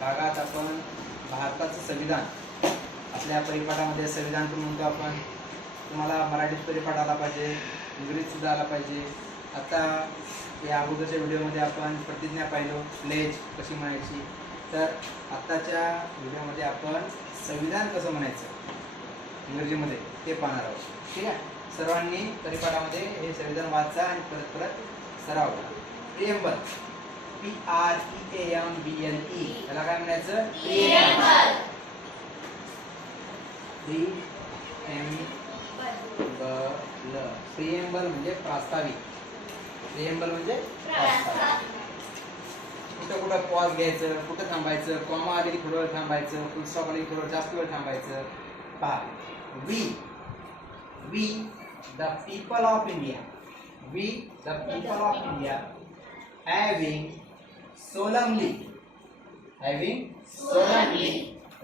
भागात आपण भारताचं संविधान आपल्या परिपाठामध्ये संविधान पण म्हणतो आपण. तुम्हाला मराठीत परिपाठ आला पाहिजे, इंग्रजीत सुद्धा आला पाहिजे. आता या अगोदरच्या व्हिडिओमध्ये आपण प्रतिज्ञा पाहिलो, प्लेज कशी म्हणायची. तर आत्ताच्या व्हिडिओमध्ये आपण संविधान कसं म्हणायचं इंग्रजीमध्ये ते पाहणार आहोत. ठीक आहे, सर्वांनी परिपाठामध्ये हे संविधान वाचा आणि परत परत सराव करा. प्रिएम्बल, PREAMBLE, याला काय म्हणायचं? प्रिएम्बल. प्रिएम्बल म्हणजे प्रास्ताविक. प्रिएम्बल म्हणजे प्रास्ताविक. कुठं कुठं पॉज घ्यायचं, कुठं थांबायचं, कॉमा आधी थोडं वेळ थांबायचं, फुल स्टॉप आधी थोडं जास्त वेळ थांबायचं. पहा, we the people of India, we the people of India having solemnly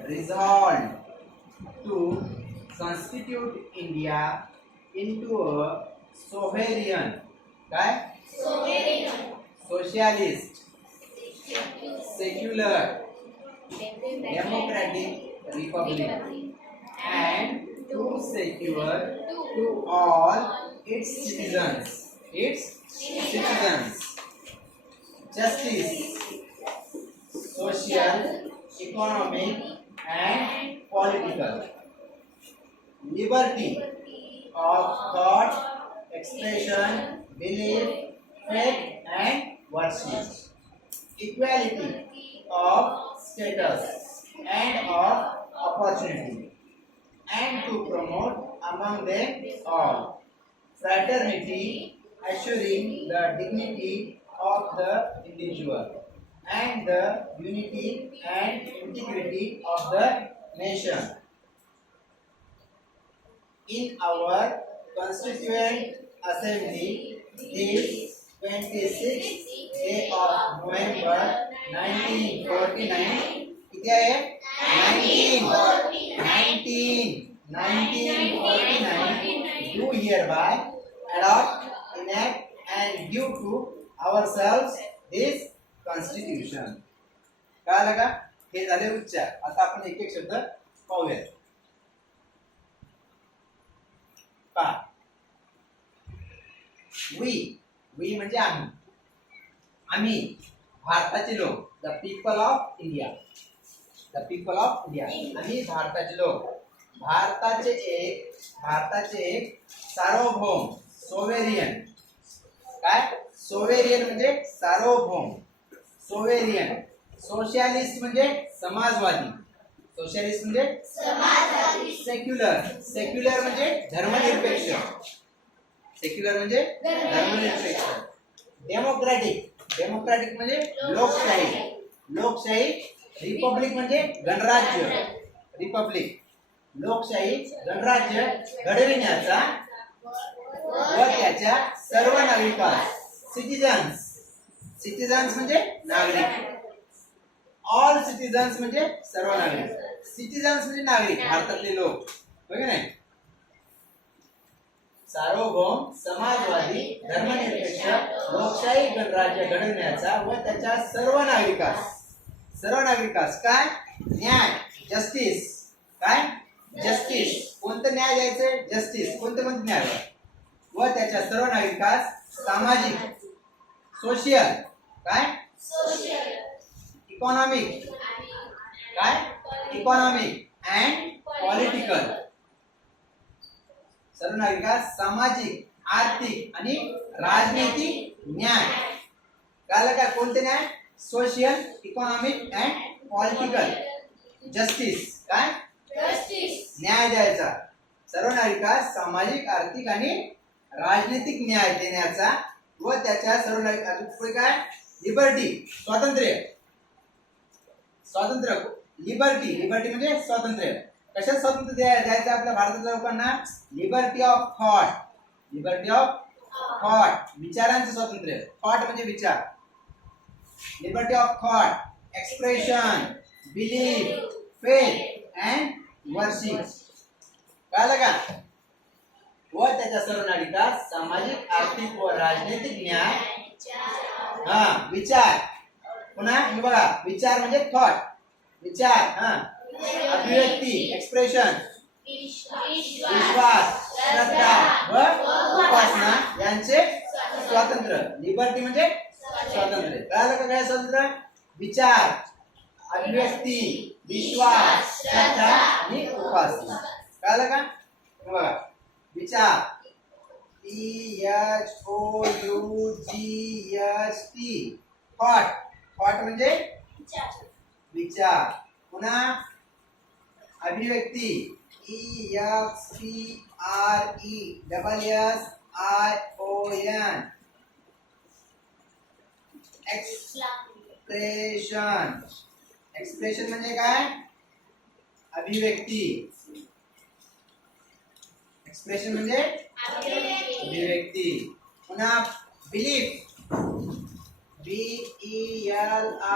resolved to constitute India into a sovereign, socialist, secular, democratic republic, and to secure to all its citizens justice, social, economic, and political, liberty of thought, expression, belief, faith, and worship, equality of status and of opportunity, and to promote among them all fraternity, assuring the dignity of the individual and the unity and integrity of the nation. In our Constituent Assembly this 26th day of November 1949, किती आहे? 1949 do hereby adopt, enact, and give to ourselves this constitution. कळालं का? हे झाले उच्चार. आता आपण एक एक शब्द पाहूया. पहा, we म्हणजे आम्ही भारताचे लोक, द पीपल ऑफ इंडिया, आम्ही भारताचे लोक, भारताचे एक सार्वभौम, सोवेरियन. सोवेरियन म्हणजे सार्वभौम, सोवेरियन. सोशलिस्ट म्हणजे समाजवादी, सेक्युलर म्हणजे धर्मनिरपेक्ष, डेमोक्रॅटिक म्हणजे लोकशाही, रिपब्लिक म्हणजे गणराज्य, लोकशाही गणराज्य घडविण्याचा व त्याच्या सर्व नागरिकांस, सिटीजन्स म्हणजे नागरिक, ऑल सिटीजन्स म्हणजे सर्व नागरिक, सिटीजन्स म्हणजे नागरिक, भारतातले लोक, बघ नाही. सार्वभौम, समाजवादी, धर्मनिरपेक्ष, लोकशाही गणराज्य घडविण्याचा व त्याच्या सर्व नागरिकांस काय? न्याय, जस्टिस. कोणतं न्याय द्यायचं? जस्टिस. कोणते न्याय? व त्याच्या सर्व नागरिकांस सामाजिक, सोशल, इकॉनॉमिक अँड पॉलिटिकल, सर्व नागरिकांस सामाजिक, आर्थिक आणि राजनैतिक न्याय. कळलं का? कोणते न्याय? Social, economic and political. Justice, न्याय द्यायचा. सर्व नागरिकांस सामाजिक, आर्थिक आणि राजनैतिक न्याय देण्याचा व त्याच्या सर्व नागरिकांना लिबर्टी, स्वातंत्र्य. लिबर्टी म्हणजे स्वातंत्र्य. कशात स्वातंत्र्य द्यायचं आपल्या भारतातल्या लोकांना? लिबर्टी ऑफ थॉट, विचारांचं स्वातंत्र्य. थॉट म्हणजे विचार. Liberty of thought, expression, belief, faith and worship. कळलं का? व त्याच्या सर्व नागरिकांस सामाजिक, आर्थिक व राजनैतिक न्याय, विचार. पुन्हा बघा, विचार म्हणजे थॉट, विचार, अभिव्यक्ती एक्सप्रेशन, विश्वास, श्रद्धा व उपासना यांचे स्वातंत्र्य. लिबर्टी म्हणजे स्वातंत्र्य. कळालं का काय स्वातंत्र्य? विचार, अभिव्यक्ती, विश्वास, श्रद्धा आणि उपासना. कळालं का? बघा विचार THOUGHT थॉट. थॉट म्हणजे विचार. पुन्हा अभिव्यक्ती EXPRESSION एक्सप्रेशन. एक्सप्रेशन म्हणजे काय? अभिव्यक्ती. एक्सप्रेशन म्हणजे अभिव्यक्ती. पुन्हा बिलीफ BELIEF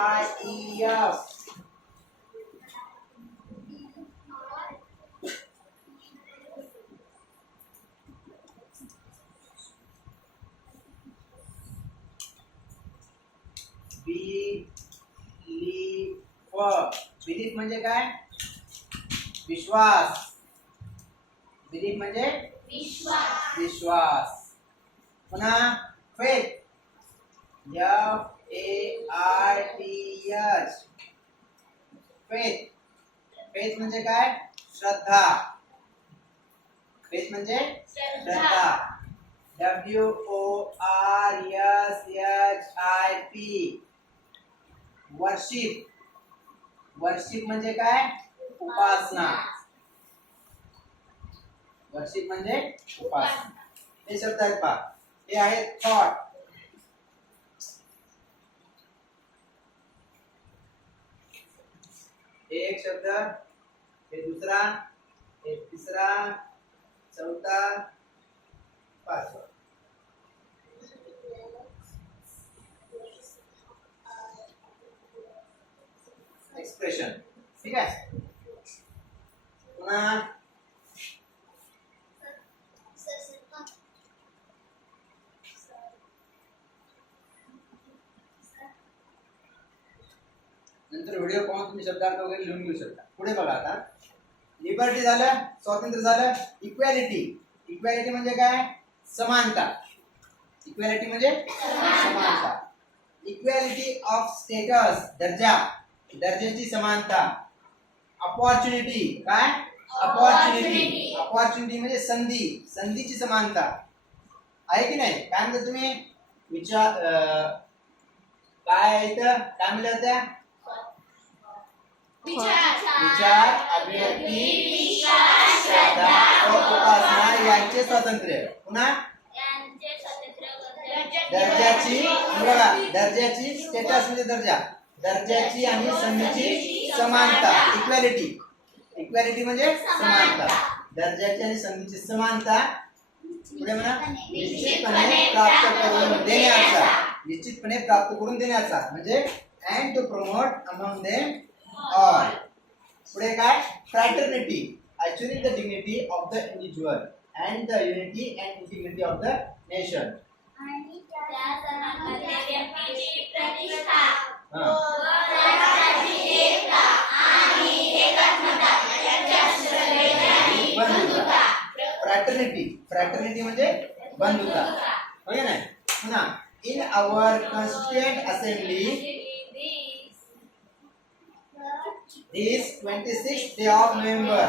बिलीफ म्हणजे काय? विश्वास. बिलीफ म्हणजे विश्वास. पुन्हा फेथ FAITH फेथ. फेथ म्हणजे काय? श्रद्धा. फेथ म्हणजे श्रद्धा. WORSHIP worship. वर्शिप म्हणजे काय? उपासना. वर्शिप म्हणजे उपासना. हे शब्द आहेत पहा. हे आहेत थॉट. हे एक शब्द, हे दुसरा, हे तिसरा, चौथा, पाचवा. एक्सप्रेशन. ठीक आहे. पुन्हा नंतर व्हिडिओ पाहून तुम्ही शब्दार्थ वगैरे लिहून घेऊ शकता. पुढे बघा आता. लिबर्टी झालं, स्वातंत्र्य झालं. इक्वॅलिटी. इक्वॅलिटी म्हणजे काय? समानता. इक्वॅलिटी म्हणजे समानता. इक्वॅलिटी ऑफ स्टेटस दर्जा. दर्जाची समानता. अपॉर्च्युनिटी. काय? अपॉर्च्युनिटी. अपॉर्च्युनिटी म्हणजे संधी. संधीची समानता आहे की नाही? काय म्हणता तुम्ही? विचार काय इथं काय म्हणलं होत्या? विचार, अभिव्यक्ती, श्रद्धा व उपासना यांचे स्वातंत्र्य. पुन्हा दर्जाची. बघा दर्जाची. स्टेटस म्हणजे दर्जा. दर्जाची आणि संधीची समानता. इक्वॅलिटी. इक्वॅलिटी म्हणजे समानता. दर्जाची आणि संधीची समानता. पुढे म्हणा निश्चितपणे प्राप्त करून देण्याचा. निश्चितपणे प्राप्त करून देण्याचा म्हणजे and to promote among them all. पुढे काय? फ्रॅटर्निटी. अच्युअली the dignity of the individual and the unity and integrity of the nation. Fraternity. Fraternity म्हणजे बंधुता. होय ना? पुन्हा in our constituent assembly this 26th day of November.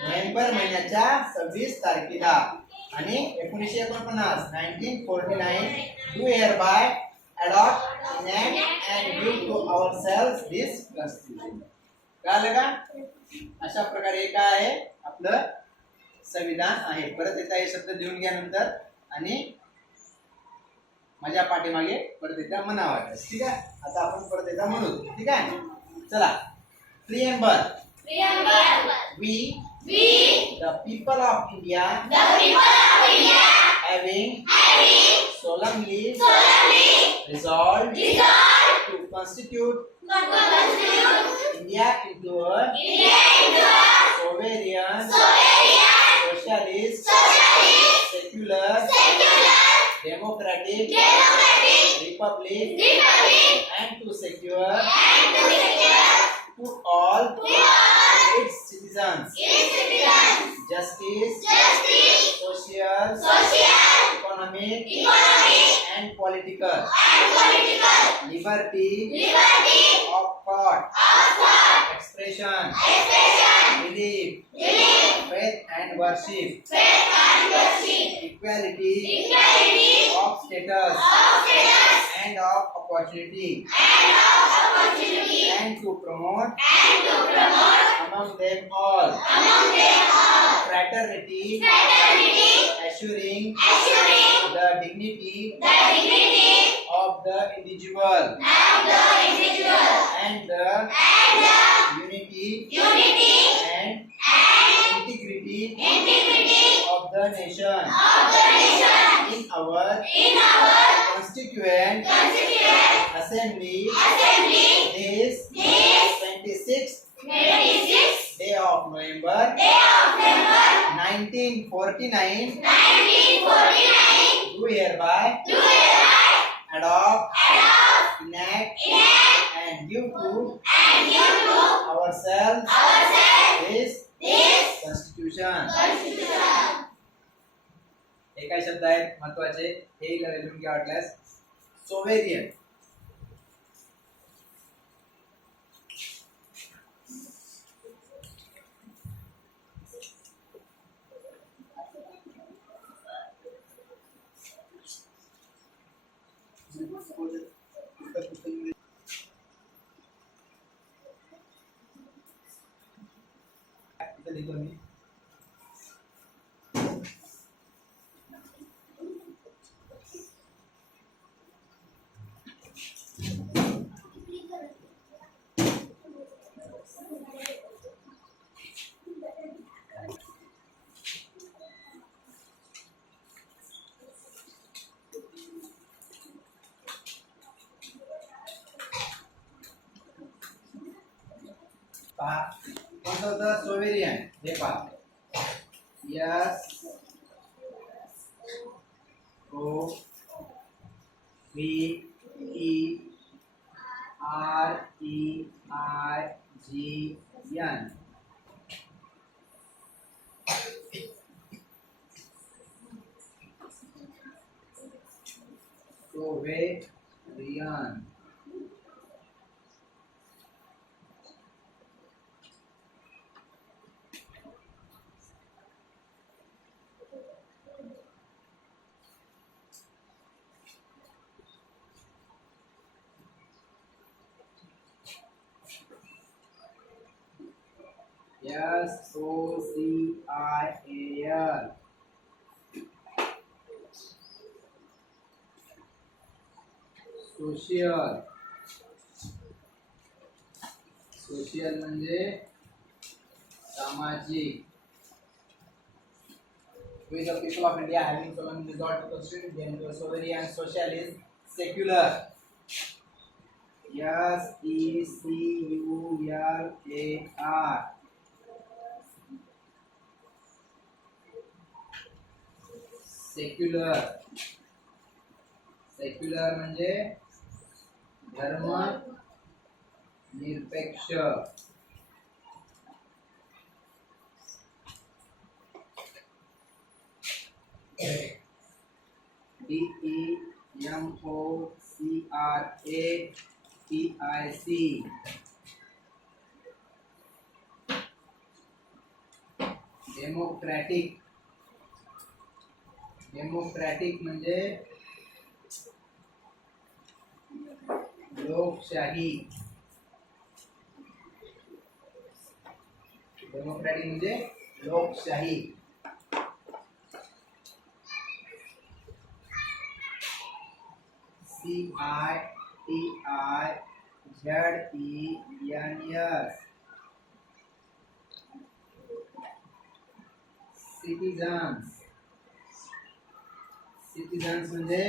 नोव्हेंबर महिन्याच्या 26 तारखेला आणि 1949 do hereby adopt, enact and give to ourselves this constitution. कळलं का? अशा प्रकारे काय आहे? आपलं संविधान आहे. परत एकदा हे शब्द लिहून घ्या नंतर आणि माझ्या पाठीमागे परत एकदा म्हणावा. ठीक आहे. आता आपण परत एकदा म्हणू. ठीक आहे. चला. Preamble. We the people of India having solemnly resolved to constitute India into a sovereign, socialist, secular, democratic republic and to secure to liberty of thought, expression, belief, faith and worship, equality of status and of opportunity, and to promote among them all fraternity, assuring the dignity of the individual and the unity and integrity of the nation in our constituent assembly this 26th day of November 1949 do hereby adopt, enact and give to ourselves this constitution. हे काय शब्द आहेत महत्वाचे हे लिहून घ्या वाटल्यास. Sovereign पहा कोणतं होतं सोवेरियन हे पहा S O V E R E I G N sovereign SOCIAL social social म्हणजे सामाजिक. We the people of India having solemn resort to constitute the sovereign and social is secular. SECULAR secular secular म्हणजे धर्म निरपेक्ष. DEMOCRATIC democratic democratic म्हणजे लोकशाही. Democratic म्हणजे लोकशाही. CITIZENS citizens citizens म्हणजे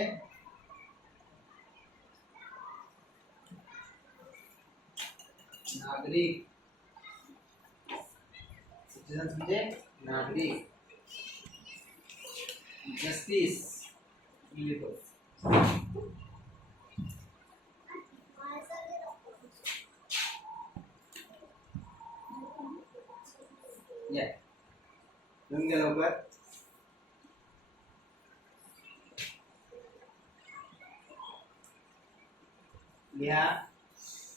नागरिक. सिटीजन्स म्हणजे नागरिक. जस्टिस लिहितो. या लिहून घ्या लवकर. लिहा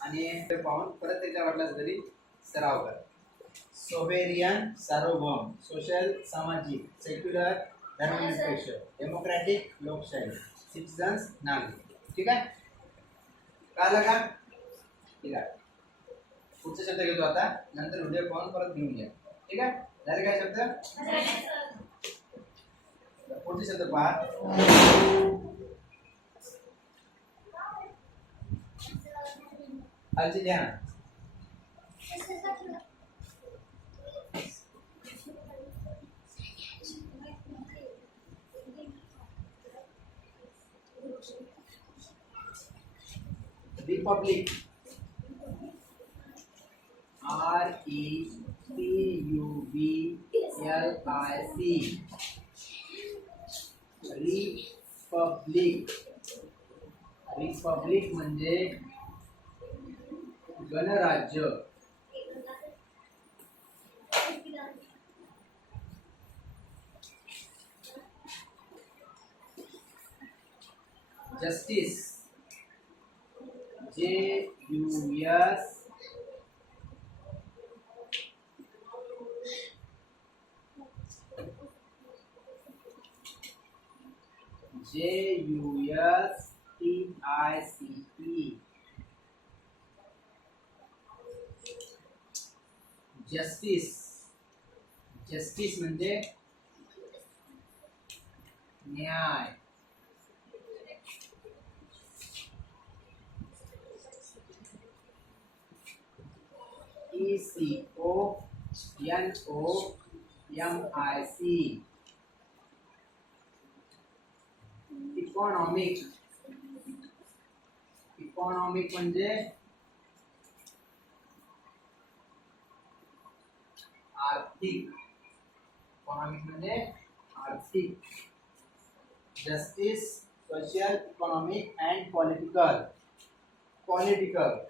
आणि ते पाहून परत त्याच्या वाटलाच तरी सराव करा. सोव्हेरियन सार्वभौम, सोशल सामाजिक, सेक्युलर धर्मनिरपेक्ष, डेमोक्रॅटिक लोकशाही, सिटिझन्स नागरिक. ठीक आहे, कळलं का? ठीक आहे, पुढचा शब्द घेतो आता, नंतर व्हिडिओ पाहून परत घेऊन घ्या. ठीक आहे, झाले काय शब्द? पुढचे शब्द पहा. खालची लिहा. Republic, REPUBLIC, Republic. रिपब्लिक म्हणजे गणराज्य. Justice, JUS JUSTICE, justice. Justice म्हणजे न्याय. ECONOMIC, economic. इकॉनॉमिक म्हणजे आर्थिक. इकॉनॉमिक म्हणजे आर्थिक. Justice, social, economic and political. Political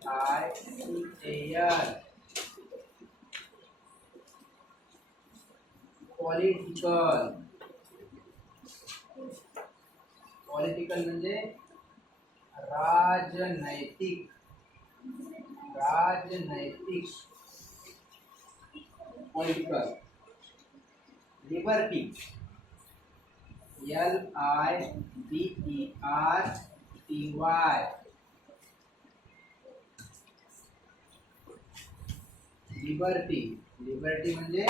POLITICAL, political. Political म्हणजे राजनैतिक. राजनैतिक political. Liberty, LIBERTY, liberty. Liberty म्हणजे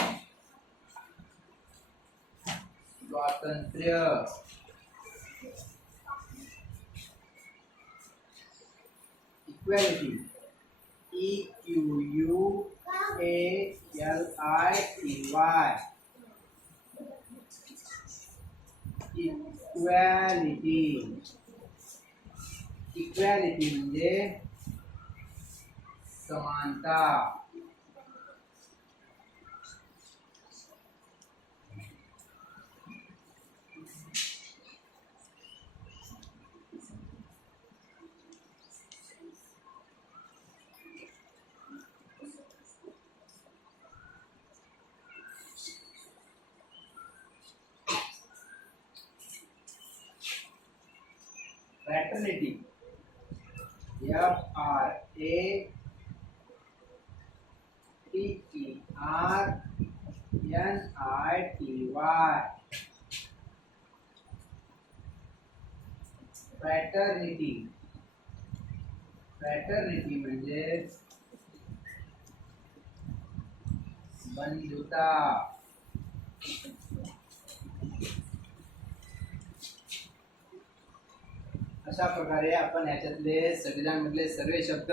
स्वातंत्र्य. Equality, EQUALITY, equality. इक्वॅलिटी म्हणजे समानता. Fraternity, FRATERNITY. फ्रॅटर्निटी. फ्रॅटर्निटी म्हणजे बंधुता. अशा प्रकारे आपण याच्यातले संविधान मधले सर्व शब्द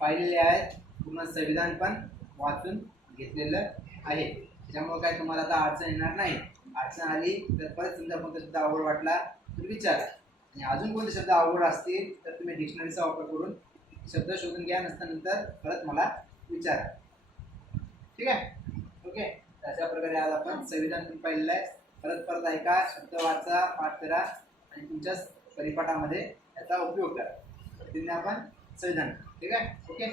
पाहिलेले आहेत. पूर्ण संविधान पण वाचून घेतलेलं आहे. त्याच्यामुळे काय तुम्हाला आता अडचण येणार नाही. अडचण आली तर परत तुमचा कोणता सुद्धा आवड वाटला तर विचारा. आणि अजून कोणते शब्द अवघड असतील तर तुम्ही डिक्शनरीचा वापर करून शब्द शोधून घ्या, नंतर परत मला विचारा. ठीक आहे, ओके. अशा प्रकारे आज आपण संविधान पण पाहिलेलं आहे. परत परत ऐका, शब्द वाचा, पाठ करा आणि तुमच्या परिपाठामध्ये याचा उपयोग करा. प्रतिज्ञा आपण संविधान. ठीक आहे, ओके.